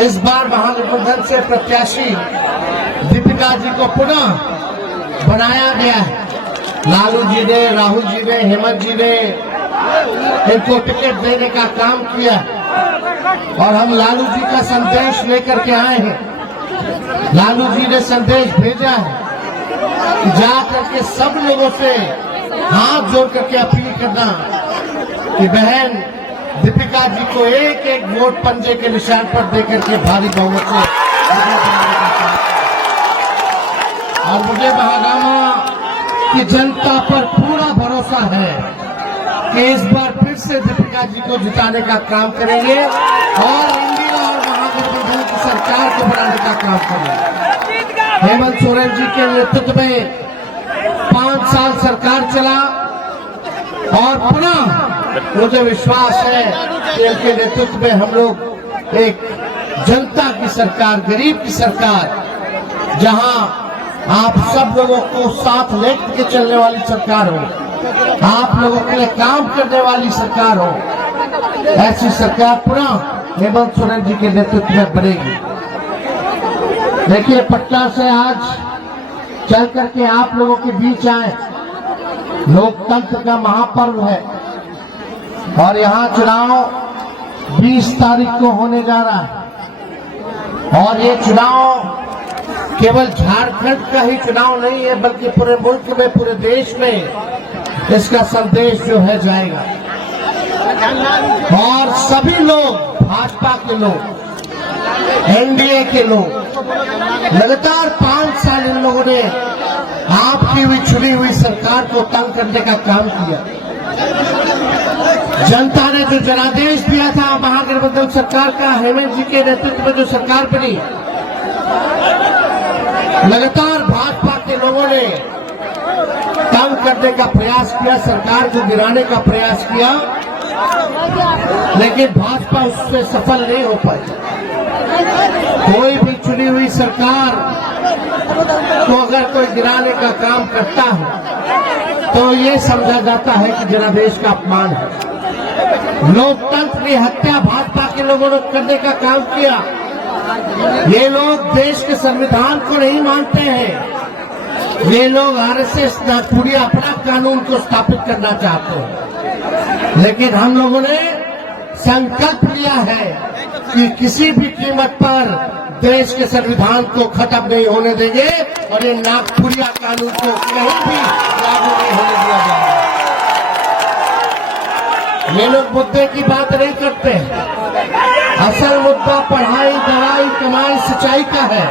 इस बार महागठबंधन से प्रत्याशी दीपिका जी को पुनः बनाया गया है। लालू जी ने, राहुल जी ने, हेमंत जी ने इनको टिकट देने का काम किया और हम लालू जी का संदेश लेकर के आए हैं। लालू जी ने संदेश भेजा है कि जा करके सब लोगों से हाथ जोड़ करके अपील करना कि बहन दीपिका जी को एक एक वोट पंजे के निशान पर देकर के भारी बहुमत से, और मुझे महागामा की जनता पर पूरा भरोसा है कि इस बार फिर से दीपिका जी को जिताने का काम करेंगे और इंडिया और महागठबंधन की सरकार को बनाने का काम करेंगे। हेमंत सोरेन जी के नेतृत्व में 5 साल सरकार चला और पुनः मुझे विश्वास है कि इनके नेतृत्व में हम लोग एक जनता की सरकार, गरीब की सरकार, जहां आप सब लोगों को साथ लेकर के चलने वाली सरकार हो, आप लोगों के लिए काम करने वाली सरकार हो, ऐसी सरकार पुनः हेमंत सोरेन जी के नेतृत्व में बनेगी। देखिए, पटना से आज चल करके आप लोगों के बीच आए, लोकतंत्र का महापर्व है और यहाँ चुनाव 20 तारीख को होने जा रहा है और ये चुनाव केवल झारखंड का ही चुनाव नहीं है, बल्कि पूरे मुल्क में, पूरे देश में इसका संदेश जो है जाएगा। और सभी लोग, भाजपा के लोग, एनडीए के लोग, लगातार 5 साल इन लोगों ने आपकी हुई चुनी हुई सरकार को तंग करने का काम किया। जनता ने जो जनादेश दिया था महागठबंधन सरकार का, हेमंत जी के नेतृत्व में जो सरकार बनी, लगातार भाजपा के लोगों ने तंग करने का प्रयास किया, सरकार को गिराने का प्रयास किया, लेकिन भाजपा उससे सफल नहीं हो पाई। कोई भी चुनी हुई सरकार को अगर कोई गिराने का काम करता है तो ये समझा जाता है कि जनादेश का अपमान है। लोकतंत्र की हत्या भाजपा के लोगों ने करने का काम किया। ये लोग देश के संविधान को नहीं मानते हैं, ये लोग आरएसएस पूरी अपना कानून को स्थापित करना चाहते हैं, लेकिन हम लोगों ने संकल्प लिया है कि किसी भी कीमत पर देश के संविधान को खत्म नहीं होने देंगे और ये नागपुरिया कानून को कहीं भी लागू नहीं होने दिया जाएगा। ये लोग मुद्दे की बात नहीं करते, असल मुद्दा पढ़ाई, दवाई, कमाई, सिंचाई का है,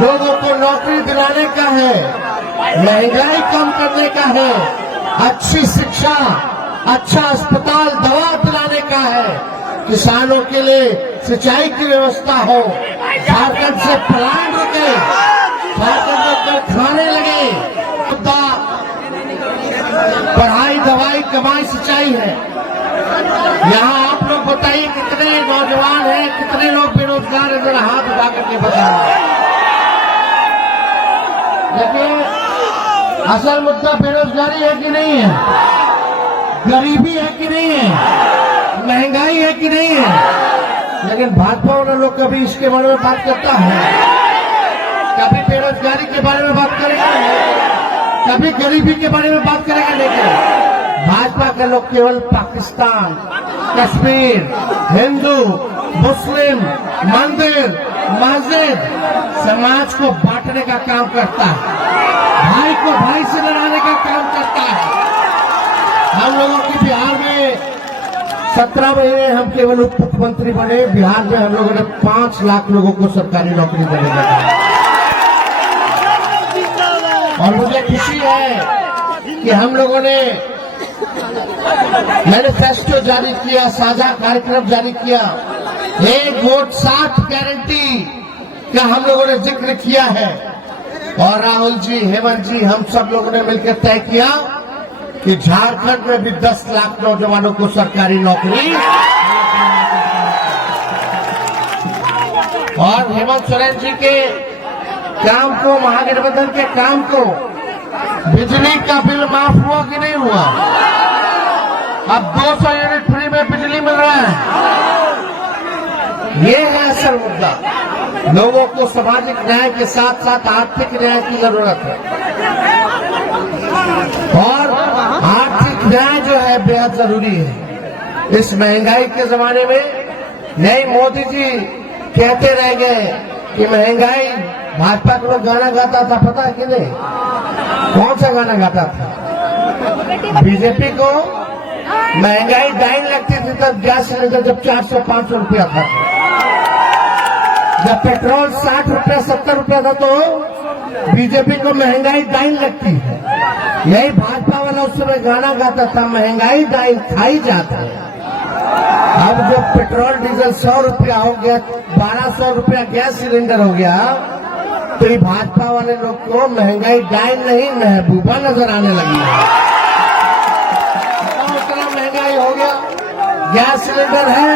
लोगों को नौकरी दिलाने का है, महंगाई कम करने का है, अच्छी शिक्षा, अच्छा अस्पताल, दवा दिलाने का है, किसानों के लिए सिंचाई की व्यवस्था हो, झारखंड से पलायन रुके, झारखंड में कारखाने लगे, मुद्दा पढ़ाई, दवाई, कमाई, सिंचाई है। यहाँ आप लोग बताइए कितने नौजवान हैं, कितने लोग बेरोजगार हैं, जरा हाथ उठा करके बताइए। देखिए, असल मुद्दा बेरोजगारी है कि नहीं है, गरीबी है कि नहीं है, महंगाई है कि नहीं है, लेकिन भाजपा वाले लोग कभी इसके बारे में बात करता है, कभी बेरोजगारी के बारे में बात करेगा, कभी गरीबी के बारे में बात करेगा। लेकिन भाजपा के लोग केवल पाकिस्तान, कश्मीर, हिंदू, मुस्लिम, मंदिर, मस्जिद, समाज को बांटने का काम करता है, भाई को भाई से लड़ाने का काम करता है। हम लोगों की बिहार में 17 महीने हम केवल उप मुख्यमंत्री बने, बिहार में हम लोगों ने 5 लाख लोगों को सरकारी नौकरी देने लगा और मुझे खुशी है कि हम लोगों ने मैनिफेस्टो जारी किया, साझा कार्यक्रम जारी किया, 1 वोट 7 गारंटी का हम लोगों ने जिक्र किया है और राहुल जी, हेमंत जी, हम सब लोगों ने मिलकर तय किया कि झारखंड में भी 10 लाख नौजवानों को सरकारी नौकरी, और हेमंत सोरेन जी के काम को, महागठबंधन के काम को, बिजली का बिल माफ हुआ कि नहीं हुआ? अब 200 यूनिट फ्री में बिजली मिल रहा है। ये है असल मुद्दा। लोगों को सामाजिक न्याय के साथ साथ आर्थिक न्याय की जरूरत है, और आर्थिक न्याय जो है बेहद जरूरी है इस महंगाई के जमाने में। नहीं, मोदी जी कहते रह गए कि महंगाई, भाजपा का लोग गाना गाता था, पता है कि नहीं? कौन सा गाना गाता था? बीजेपी को महंगाई डाइन लगती थी तब गैस सिलेंडर जब 400-500 रुपया था, जब पेट्रोल 60 रुपया 70 रुपया था तो बीजेपी को महंगाई डाइन लगती है। यही भाजपा वाला उस समय गाना गाता था, महंगाई डाइन खाई जाता है। अब जब पेट्रोल डीजल 100 रुपया हो गया, 1200 रुपया गैस सिलेंडर हो गया, तो ये भाजपा वाले लोग को महंगाई डाइन नहीं महबूबा नजर आने लगी है। इतना महंगाई हो गया, गैस सिलेंडर है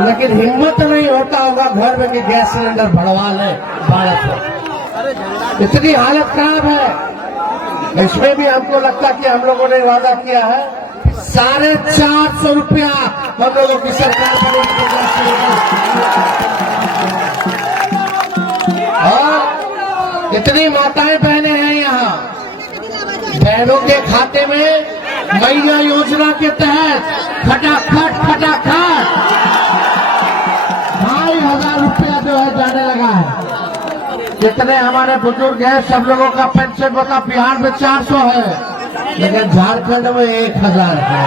लेकिन हिम्मत नहीं होता होगा घर में कि गैस सिलेंडर बढ़वा ले 1200। इतनी हालत खराब है। इसमें भी हमको लगता कि हम लोगों ने वादा किया है 450 रुपया हम लोगों की सरकार बनेगी। और इतनी माताएं बहनें हैं यहाँ, बहनों के खाते में मैया योजना के तहत खटाखट 2,500 रुपया जो है जाने लगा है। जितने हमारे बुजुर्ग हैं सब लोगों का पेंशन बता, बिहार में 400 है लेकिन झारखंड में 1,000 है।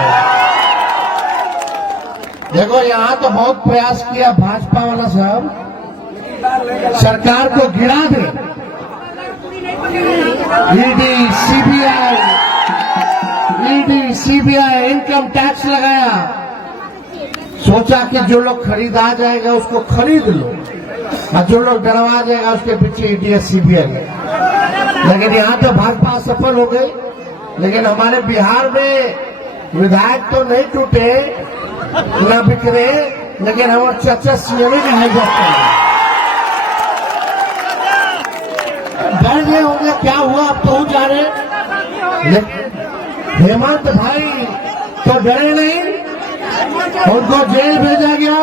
देखो यहाँ तो बहुत प्रयास किया भाजपा वाला साहब, सरकार को गिरा दे। ईडी सीबीआई इनकम टैक्स लगाया, सोचा कि जो लोग खरीद आ जाएगा उसको खरीद लो और जो लोग डरवा जाएगा उसके पीछे ईडी सीबीआई। लेकिन यहाँ तो भाजपा सफल हो गई। लेकिन हमारे बिहार में विधायक तो नहीं टूटे न बिखरे, लेकिन हमारे चाचा सीएम नहीं जाते डर गए होंगे क्या हुआ अब तो जाने। हेमंत भाई तो डरे नहीं, उनको जेल भेजा गया,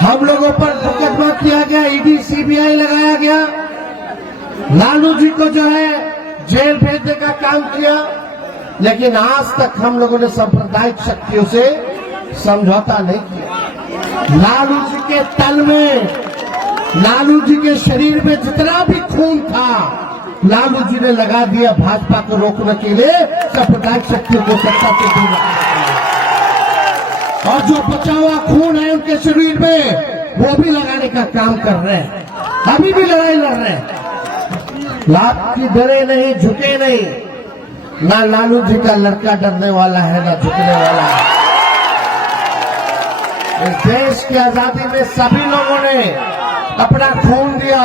हम लोगों पर मुकदमा किया गया, ईडी सीबीआई लगाया गया, लालू जी को जो है जेल भेजने का काम किया। लेकिन आज तक हम लोगों ने सांप्रदायिक शक्तियों से समझौता नहीं किया। लालू जी के तन में, लालू जी के शरीर में जितना भी खून था लालू जी ने लगा दिया भाजपा को रोकने के लिए, सांप्रदायिक शक्तियों को सत्ता से दूर रखने के लिए। और जो बचा हुआ खून है उनके शरीर में वो भी लगाने का काम कर रहे हैं, अभी भी लड़ाई लड़ रहे हैं। लाभ की डरे नहीं, झुके नहीं। ना लालू जी का लड़का डरने वाला है ना झुकने वाला है। इस देश की आजादी में सभी लोगों ने अपना खून दिया,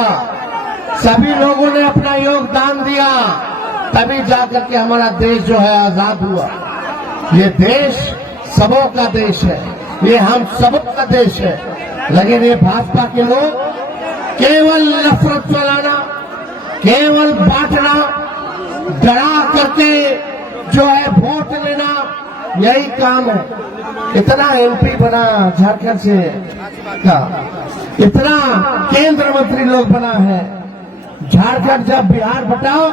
सभी लोगों ने अपना योगदान दिया, तभी जाकर के हमारा देश जो है आजाद हुआ। ये देश सबों का देश है, ये हम सबों का देश है। लेकिन ये भाजपा के लोग केवल नफरत फैलाना, केवल बांटना, डरा करके जो है वोट लेना, यही काम है। इतना एमपी बना झारखंड से का, इतना केंद्र मंत्री लोग बना है। झारखंड जब बिहार बटाओ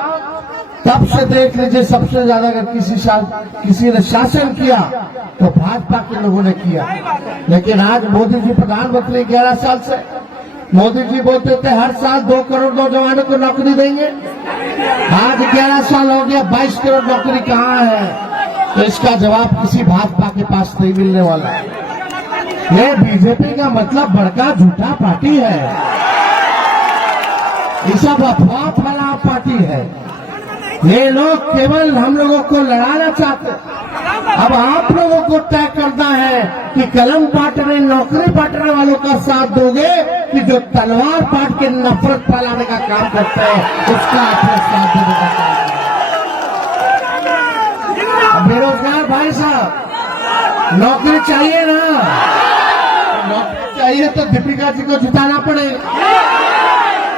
तब से देख लीजिए सबसे ज्यादा अगर किसी ने शासन किया तो भाजपा के लोगों ने किया। लेकिन आज मोदी जी प्रधानमंत्री 11 साल से, मोदी जी बोलते थे हर साल 2 करोड़ नौजवानों को नौकरी देंगे। आज 11 साल हो गया, 22 करोड़ नौकरी कहाँ है? तो इसका जवाब किसी भाजपा के पास नहीं मिलने वाला। ये बीजेपी का मतलब बड़का झूठा पार्टी है, ये सब अफवाह फैला पार्टी है। ये लोग केवल हम लोगों को लड़ाना चाहते। अब आप लोगों को तय करना है कि कलम बांटने, नौकरी बांटने वालों का साथ दोगे कि जो तलवार बांट के नफरत फैलाने का काम करते हैं उसका अपने साथ देने का काम करते। बेरोजगार भाई साहब, नौकरी चाहिए ना? नौकरी चाहिए तो दीपिका जी को जिताना पड़ेगा,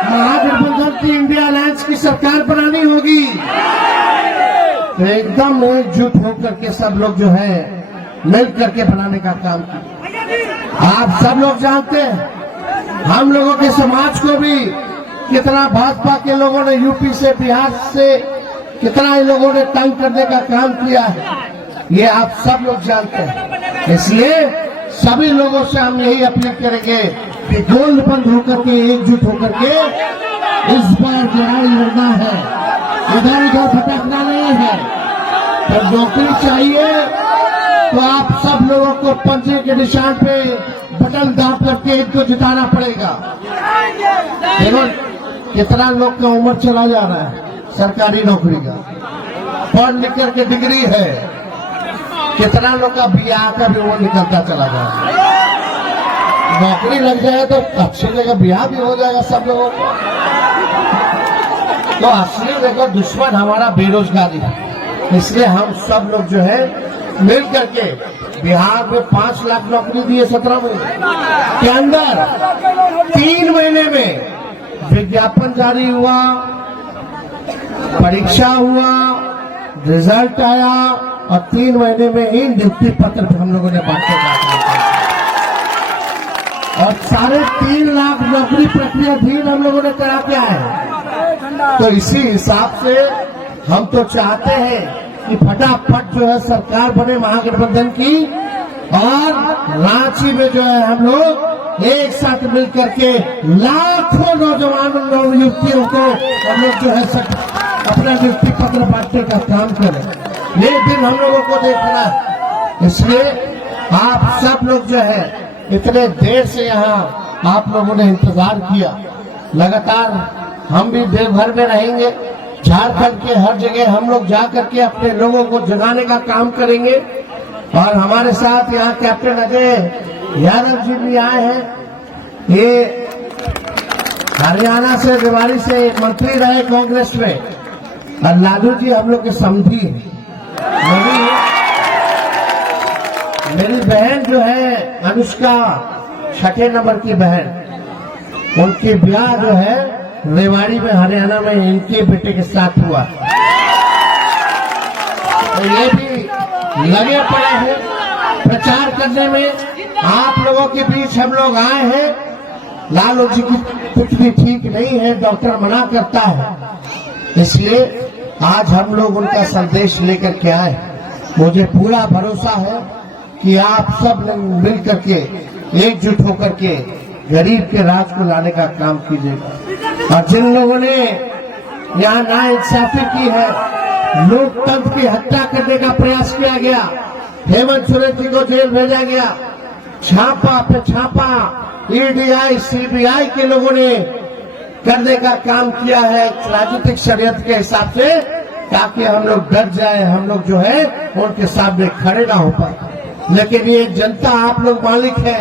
महागठबंधन की इंडिया अलायंस की सरकार बनानी होगी। तो एकदम एकजुट होकर के सब लोग जो है मिल करके बनाने का काम किया। आप सब लोग जानते हैं, हम लोगों के समाज को भी कितना भाजपा के लोगों ने यूपी से, बिहार से कितना इन लोगों ने तंग करने का काम किया है, ये आप सब लोग जानते हैं। इसलिए सभी लोगों से हम यही अपील करेंगे कि गोलबंद होकर के, एकजुट होकर के इस बार लड़ाई लड़ना है, इधर उधर भटकना नहीं है। तो नौकरी चाहिए तो आप सब लोगों को पंजे के निशान पे बटन दाब करके इनको जिताना पड़ेगा। देखो कितना लोग का उम्र चला जा रहा है सरकारी नौकरी का, पढ़ लिख करके डिग्री है, कितना लोग का ब्याह का भी उम्र निकलता चला जा रहा है। नौकरी लग जाए तो अच्छी जगह ब्याह भी हो जाएगा सब लोगों को। तो असली देखो दुश्मन हमारा बेरोजगारी है, इसलिए हम सब लोग जो है मिल करके बिहार में 5 लाख नौकरी दी है 17 महीने के अंदर। 3 महीने में विज्ञापन जारी हुआ, परीक्षा हुआ, रिजल्ट आया और 3 महीने में ही नियुक्ति पत्र हम लोगों ने बांटे और 3.5 लाख नौकरी प्रक्रिया धीन हम लोगों ने करा के आए। तो इसी हिसाब से हम तो चाहते हैं कि फटाफट जो है सरकार बने महागठबंधन की, और रांची में जो है हम लोग एक साथ मिल करके लाखों नौजवानों नवयुवतियों को हम लोग जो है अपना नियुक्ति पत्र बांटने का काम करें। ये दिन हम लोगों को देखना है। इसलिए आप सब लोग जो है इतने देर से यहाँ आप लोगों ने इंतजार किया, लगातार हम भी देवघर में रहेंगे, झारखंड के हर जगह हम लोग जा करके अपने लोगों को जगाने का काम करेंगे। और हमारे साथ यहाँ कैप्टन अजय यादव जी भी आए हैं, ये हरियाणा से, रेवाड़ी से मंत्री रहे कांग्रेस में, और लालू जी हम लोग के समधी हैं। मेरी बहन जो है अनुष्का, 6ठे नंबर की बहन, उनकी ब्याह जो है रेवाड़ी में हरियाणा में इनके बेटे के साथ हुआ। तो ये भी लगे पड़े हैं प्रचार करने में। आप लोगों के बीच हम लोग आए हैं। लालू जी की कुछ भी ठीक नहीं है, डॉक्टर मना करता है, इसलिए आज हम लोग उनका संदेश लेकर के आए। मुझे पूरा भरोसा है कि आप सब लोग मिल करके, एकजुट होकर के गरीब के राज को लाने का काम कीजिएगा। और जिन लोगों ने यहाँ नाइंसाफी की है, लोकतंत्र की हत्या करने का प्रयास किया गया, हेमंत सोरेन जी को जेल भेजा गया, छापा पे छापा ईडीआई सीबीआई के लोगों ने करने का काम किया है राजनीतिक षड्यंत्र के हिसाब से, ताकि हम लोग डर जाए, हम लोग जो है उनके सामने खड़े ना हो पाए। लेकिन ये जनता, आप लोग मालिक है,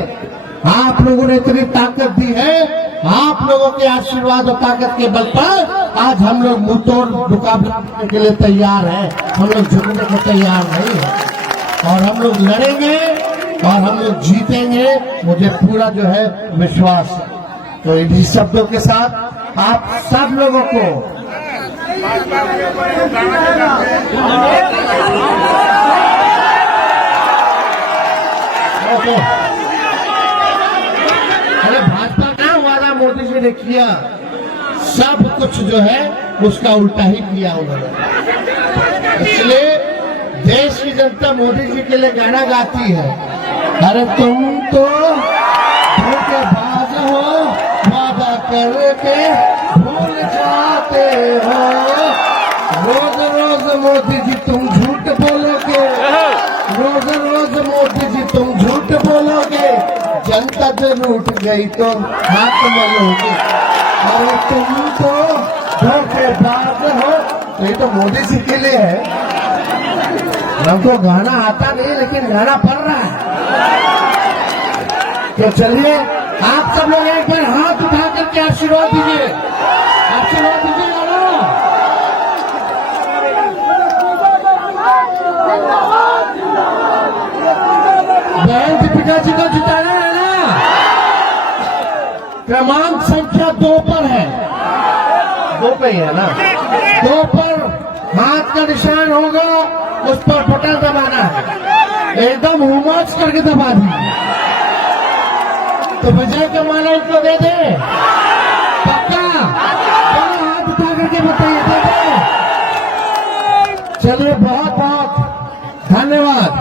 आप लोगों ने इतनी ताकत दी है, आप लोगों के आशीर्वाद और ताकत के बल पर आज हम लोग मुंहतोड़ मुकाबला करने के लिए तैयार हैं। हम लोग झुकने को तैयार नहीं है, और हम लोग लड़ेंगे और हम लोग जीतेंगे, मुझे पूरा जो है विश्वास है। तो इन्हीं शब्दों के साथ आप सब लोगों को अरे भाजपा क्या वादा मोदी जी ने किया, सब कुछ जो है उसका उल्टा ही किया उन्होंने। इसलिए देश की जनता मोदी जी के लिए गाना गाती है, अरे तुम तो धोखेबाज हो, वादा करके भूल जाते हो, रोज रोज मोदी जी तुम झूठ बोलोगे, रोज रोज मोदी जी तुम झूठ बोलोगे, जनता जब उठ गई तो हाथ मलोगे, अरे तुम तो धोखेबाज हो। तो ये तो मोदी जी के लिए है। हमको गाना आता नहीं, लेकिन गाना पड़ रहा है। तो चलिए आप सब लोग एक बार हाथ उठा करके आशीर्वाद दीजिए, आशीर्वाद दीजिए गाना। बहन दीपिका जी को जिताना है ना। क्रमांक संख्या 2 पर है, 2 पे ही है ना, 2 पर हाथ का निशान होगा, उस पर बटन दबाना है, एकदम हुमाच करके दबा दीजिए। तो विजय का माला इनको दे दे, पक्का? चलो हाथ उठा करके बताइए, दे दे। चलिए, बहुत बहुत धन्यवाद।